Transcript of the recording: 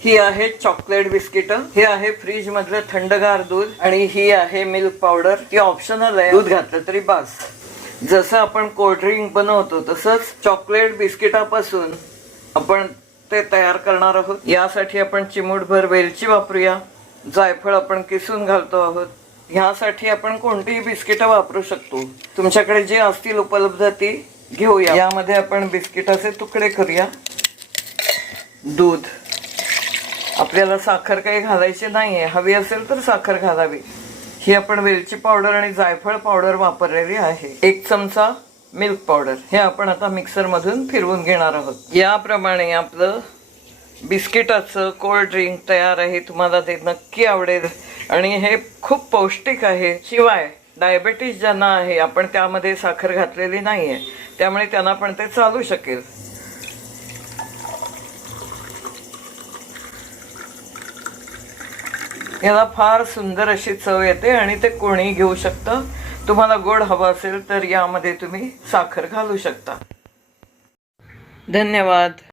ही आहे chocolate biscuit, हे आहे फ्रीज मधलं थंडगार दूध आणि ही आहे मिल्क पावडर. ती ऑप्शनल आहे, दूध घातलं तरी बास. जसं आपण कोल्ड्रिंक बनवतो तसंच चॉकलेट बिस्किटापासून आपण ते तयार करणार आहोत. यासाठी आपण चिमूटभर वेलची वापरूया. जायफळ आपण किसून घालतो आहोत. ह्यासाठी आपण कोणतीही बिस्किटं वापरू शकतो, तुमच्याकडे जे असतील उपलब्ध ती घेऊया. यामध्ये आपण बिस्किटाचे तुकडे करूया. दूध, आपल्याला साखर काही घालायची नाहीये, हवी असेल तर साखर घालावी. ही आपण वेलची पावडर आणि जायफळ पावडर वापरलेली आहे. 1 चमचा मिल्क पावडर. हे आपण आता मिक्सर मधून फिरवून घेणार आहोत. याप्रमाणे आपलं बिस्किटाचं कोल्ड ड्रिंक तयार आहे. तुम्हाला ते नक्की आवडेल आणि हे खूप पौष्टिक आहे. शिवाय डायबेटीस ज्यांना आहे, आपण त्यामध्ये साखर घातलेली नाहीये, त्यामुळे त्यांना पण ते चालू शकेल. याला फार सुंदर अशी चव येते आणि ते कोणीही घेऊ शकतं. तुम्हाला गोड हवं असेल तर यामध्ये तुम्ही साखर घालू शकता. धन्यवाद.